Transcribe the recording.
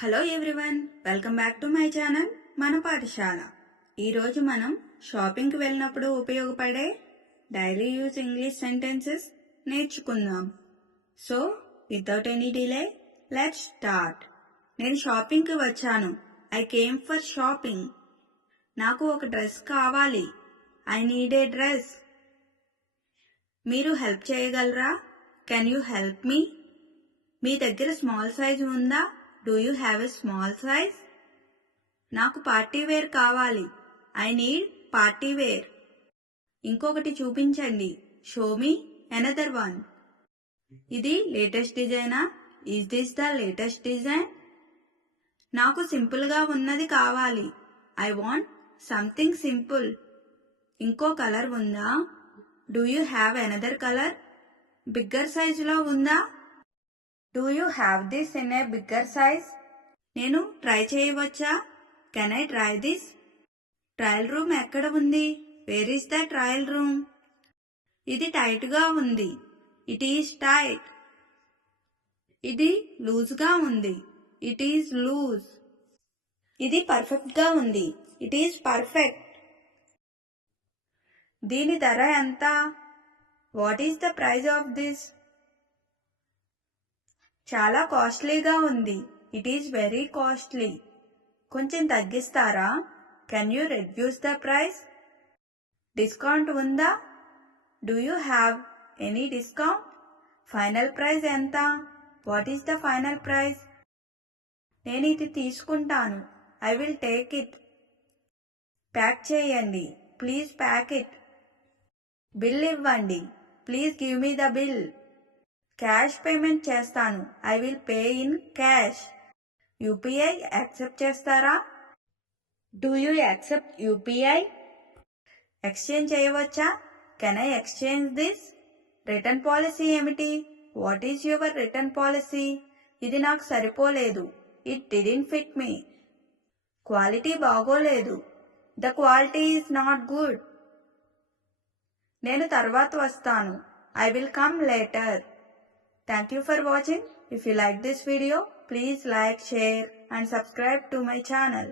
Hello everyone, welcome back to my channel మన పాఠశాల. ఈరోజు మనం షాపింగ్కి వెళ్ళినప్పుడు ఉపయోగపడే డైలీ యూజ్ ఇంగ్లీష్ సెంటెన్సెస్ నేర్చుకుందాం. So without any delay let's start. నేను షాపింగ్కి వచ్చాను. I came for shopping. నాకు ఒక డ్రెస్ కావాలి. I need a dress. మీరు హెల్ప్ చేయగలరా? Can you help me? మీ దగ్గర స్మాల్ సైజ్ ఉందా? Do you have a small size? నాకు పార్టీ వేర్ కావాలి. I need party wear. ఇంకొకటి చూపించండి. Show me another one. ఇది లేటెస్ట్ డిజైనా? Is this the latest design? నాకు సింపుల్గా ఉన్నది కావాలి. I want something simple. ఇంకో కలర్ ఉందా? Do you have another colour? Bigger సైజులో ఉందా? Do you have this in a bigger size? నేను ట్రై చేయవచ్చా? Can I try this? Trial room ఎక్కడ ఉంది? Where is the trial room? ఇది టైట్గా ఉంది. It is tight. ఇది లూజ్గా ఉంది. It is loose. ఇది పర్ఫెక్ట్గా ఉంది. It is perfect. దీని ధర ఎంత? What is the price of this? చాలా కాస్ట్లీగా ఉంది. It is very costly. కొంచెం తగ్గిస్తారా? Can you reduce the price? Discount ఉందా? Do you have any discount? Final price ఎంత? What is the final price? నేను ఇది తీసుకుంటాను. I will take it. Pack చేయండి. Please pack it. బిల్ ఇవ్వండి. Please give me the bill. Cash payment చేస్తాను. I will pay in cash. UPI accept చేస్తారా? Do you accept UPI? Exchange చేయవచ్చా? Can I exchange this? Return policy ఏమిటి? What is your return policy? ఇది నాకు సరిపోలేదు. It didn't fit me. Quality బాగోలేదు. The quality is not good. నేను తర్వాత వస్తాను. I will come later. Thank you for watching. If you like this video, please like, share and subscribe to my channel.